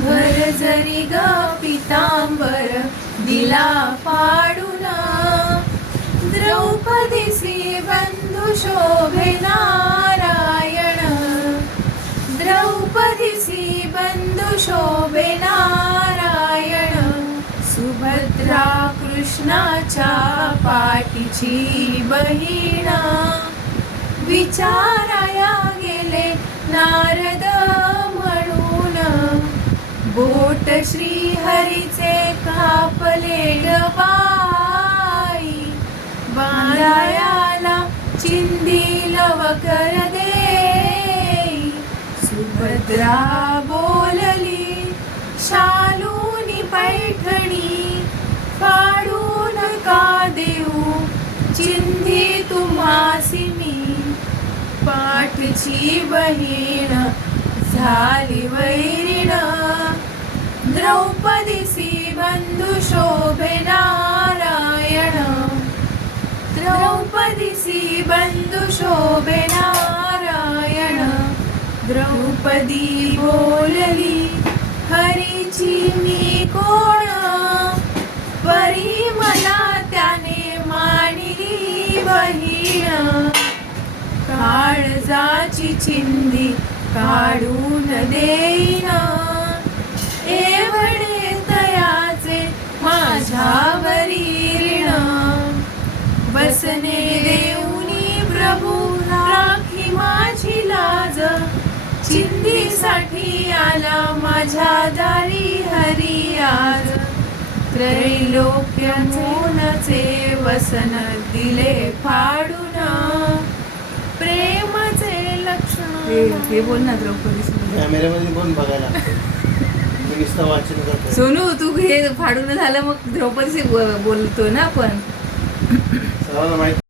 घर जरी ग पितांबर दिला पाडून, द्रौपदीसी बंधू शोभे नारायण, द्रौपदीसी बंधू शोभे नारायण. सुभद्रा कृष्णाच्या पाठीची बहीण, विचाराया गेले नारद म्हणून. बोट श्री हरीचे कापले ग बाई, बांधायाला चिंदी लवकर देई. सुभद्रा बोलली शालूनी पैठणी, काढून का देऊ चिंधी तुम्हासी मी. पाठची बहीण झाली वैरीण, द्रौपदीसी बंधू शोभे नारायण, द्रौपदीसी बंधू शोभे नारायण. द्रौपदी बोलली हरीची मी कोण, परी मला त्याने मानिली बहीण. काळजाची चिंधी काढून देईन, एवढे तयाचे माझ्यावरी ऋण. बसने देऊनी प्रभू राखी माझी लाज, चिंधीसाठी आला माझ्या दारी हरी आज. त्रैलोक्य मोनचे वसन दिले फाडून, प्रेमाचे लक्षण. हे बोल ना द्रौपदी. कॅमेऱ्यामध्ये कोण बघायला वाचन करतो. सोनू तू हे फाडून झालं मग द्रौपदीशी बोलतो ना आपण. सर्वांना माहिती